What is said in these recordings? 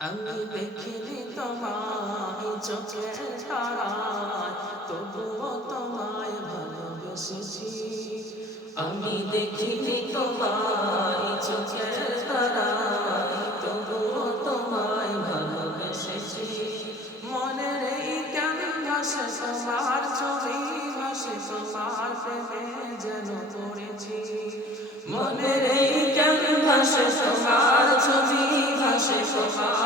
আমি দেখিনি তোমায় চোখের তারায় তবুও তোমায় ভালোবেসেছি। আমি দেখিনি চোখের তবুও তোমায় ভালোবেসেছি। মনের এই কেন ভাসে তোমার ছবি, ভাসে তোমার প্রেমে যেন পড়েছি। মনের এই কেন ভাসে তোমার ছবি, ভাসে তোমার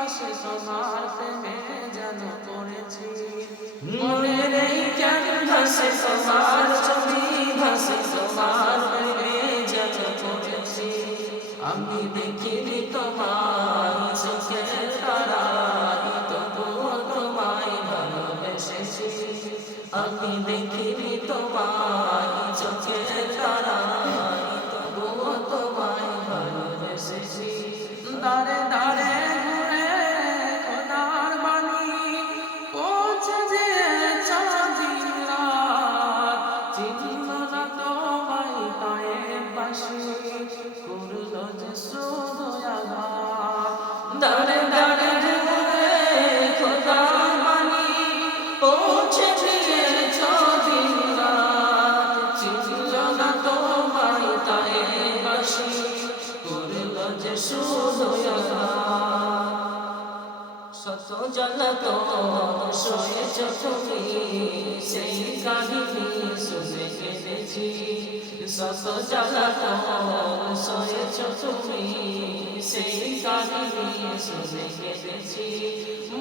ভাসে তোমার প্রেমে যেন পড়েছি। মনের এই কেন ভাসে তোমার ছবি, ভাসে তোমার প্রেমে যেন পড়েছি। আমি দেখিনি তোমার চোখের তারাই, তবুও তোমায় ভালোবেসেছি। আমি দেখিনি তোমার চোখের তারাই। কেঁদেছি।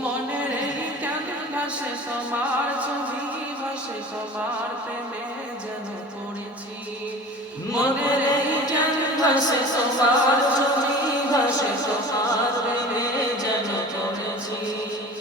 মনের কেন ভাসে তোমার ছবি, ভাসে তোমার প্রেমে যেন পড়েছি। মনের কেন ভাসে তোমার ছবি তোমার প্রেমে